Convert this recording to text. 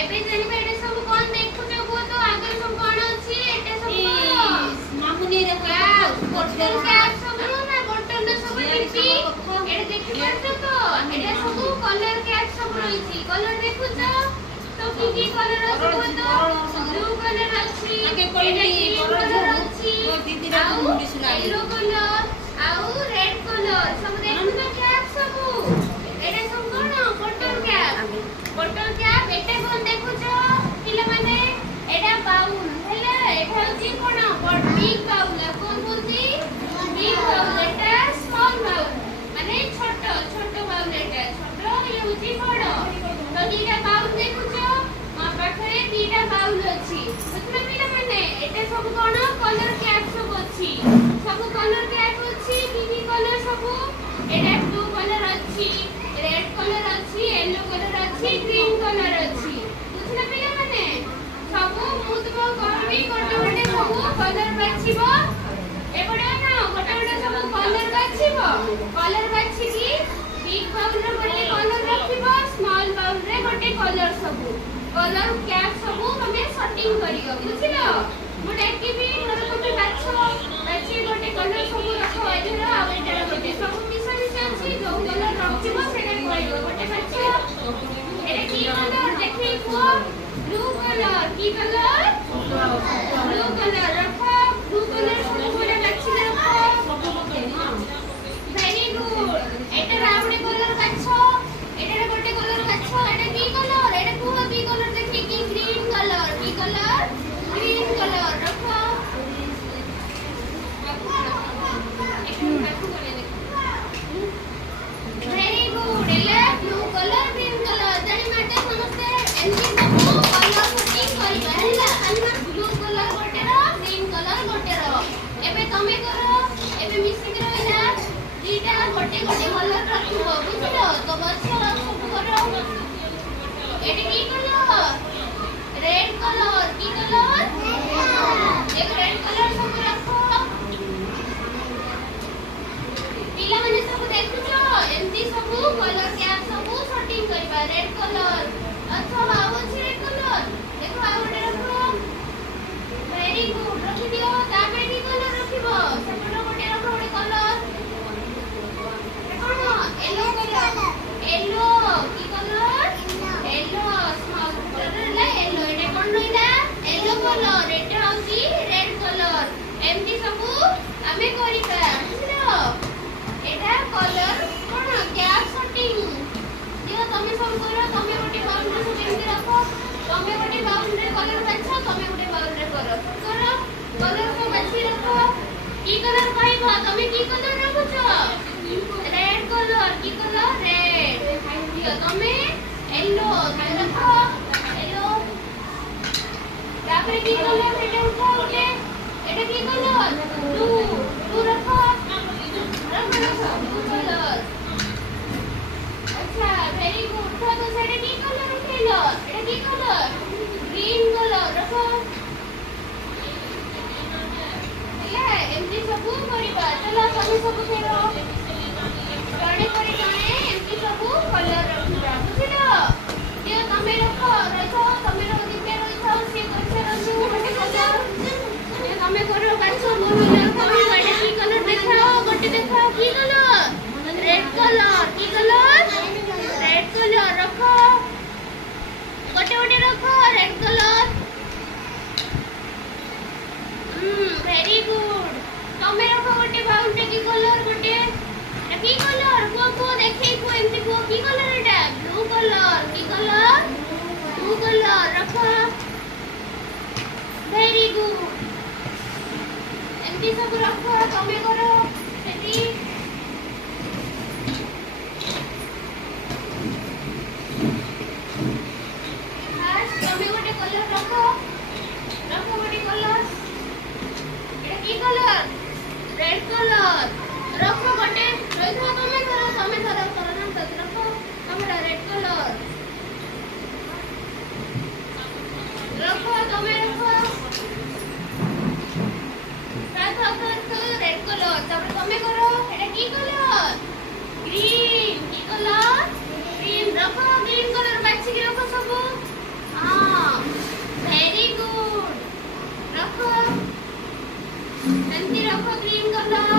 ଏବେ ଜାଣିବା ଏଟା ସବୁ କଣ ଦେଖୁଛ କୁହ ତ ଆଗରେ ସବୁ କଣ ଅଛି ଏଟା ସବୁ ମାମୁନି ରେ ବୋଟଲ କ୍ୟାପ ସବୁ ନା ବୋଟଲ ସବୁ ଟିପି ଏଟା ଦେଖି ପାରୁଛ ତ ଏଟା ସବୁ କଲର କ୍ୟାପ ସବୁ ରହିଛି କଲର ଦେଖୁଛ ତ କି କଲର ଅଛି କୁହ ତ ବ୍ଲୁ କଲର ଅଛି ଆगे କହିଲି କଲର ଅଛି ଦିଦି ର ମୁଣ୍ଡି ସୁନା येलो कलर ଆଉ ରେଡ୍ କଲର ସବୁ ଦେଖୁଛ କ୍ୟାପ ସବୁ ଏଟା ସବୁ କଣ ବୋଟଲ କ୍ୟାପ ଏଟା କଣ ଦେଖୁଛ ପିଲାମାନେ ଏଟା ବାଉଲ ହେଲା ଏଟା ହଉଛି କଣ ବିଗ ବାଉଲ କଣ କୁହନ୍ତି ବିଗ ବାଉଲ ଏଟା ସ୍ମଲ ବାଉଲ ମାନେ ଛୋଟ ଛୋଟ ବାଉଲ ଏଟା ଛୋଟ ଇଏ ହଉଛି ବଡ ତ ଦିଟା ବାଉଲ ଦେଖୁଛ ମୋ ପାଖରେ ଦିଟା ବାଉଲ ଅଛି ବୁଝିଲେ ପିଲାମାନେ ଏଟା ସବୁ କଣ କଲର କ୍ୟାପ ସବୁ ଅଛି ସବୁ କଲର କ୍ୟାପ ଅଛି କି କଲର ସବୁ ଏଟା ବ୍ଲୁ କଲର ଅଛି ରେड कलर अछि येलो कलर अछि ग्रीन कलर अछि बुझना पिलामाने सब मु तुम करबी गोटे सब कलर बाछिबो एबडे ना गोटे सब कलर बाछि की बिग बाउल रे गोटे कलर रखिबो स्मॉल बाउल रे गोटे कलर सब कलर कैप सब हमें सेटिंग करियो बुझिलो मु डाकिबी तोर गोटे बाछि गोटे कलर सब रखो एजरा आ एटा गोटे सब मिसा मिसा अछि जो कलर रखिबो सेटा करियो गोटे बाछि एटा की कलर देखि को ब्लू कलर की कलर ब्लू कलर रखो ब्लू कलर सब गोटे बाछि रखो वेरी गुड एटा रावणे कलर बाछो एटा गोटे कलर बाछो एटा की कलर एटा को की कलर देखि की ग्रीन कलर की कलर ग्रीन कलर रखो वेरी गुड एला ब्लू कलर ग्रीन कलर जानि माटे समस्ते एंती सब कलर सेटिंग करिबा हल्ला ब्लू कलर गोटे रो ग्रीन कलर गोटे रो एबे तमे करो एबे मिसी के रहला दीटा गोटे गोटे कलर रखिबो बुझिलो तो बच्चा सब करो एटा की कलर रेड कलर की कलर एक रेड कलर सब रखो पिला माने सब देखुछो एंती सब कलर कैप सब सेटिंग करबा रेड कलर अच्छा बाबू छी रेड कलर देखो आ गोटे रखो वेरी गुड रखि दियो तापर की कलर रखिबो सेपटो गोटे रखो गोटे कलर देखो येलो कलर येलो की कलर येलो स्मॉल कलर ला येलो एटा कोन रहिला येलो कलर एटा होसी रेड कलर एंती सब हमें करिबा बुझलो एटा कलर कोन कैप सेटिंग दियो तमे सब करो तमे गोटे बाउल रे सब एंती रखो तमे गोटे बाउल रे कलर बाछो तमे गोटे बाउल रे करो कलर को बाछि रखो की कलर कहबो तमे की कलर रखुछो रेड कलर की कलर रेड दियो तमे येलो तमे रखो येलो तापर की कलर एटा उठाओ के एटा की कलर ब्लू रखो ब्लू कलर अच्छा वेरी गुड तो सेटा की कलर उठेलो एटा की कलर ग्रीन कलर रखो ले एमती सब करिबा चलो तमे सब फेरो जणे करे जणे एमती सब कलर रखिबा बुझिलो दियो तमे रखो तमे रखो दिते रखो से करछे रखो गोटे कलर दियो तमे करो बाछो बोलो तमे एटा की कलर देखाओ गोटे देखाओ की कलर रेड कलर की कलर रेड कलर रखो गोटे गोटे रखो रेड कलर वेरी गुड तमे रखो गोटे बाउल टे की कलर गोटे एटा की कलर को देखै को एमती को की कलर एटा ब्लू कलर की कलर ब्लू कलर रखो वेरी गुड एमती सब रखो तमे करो सेटी तमे गोटे कलर रखो गोटे कलर एटा की कलर रेड कलर रखो गोटे रखो तमे धरो करो ना रखो तमे रेड कलर रखो तमे रखो रेड कलर ମୁଖ କ୍ଲିନ୍ କଲ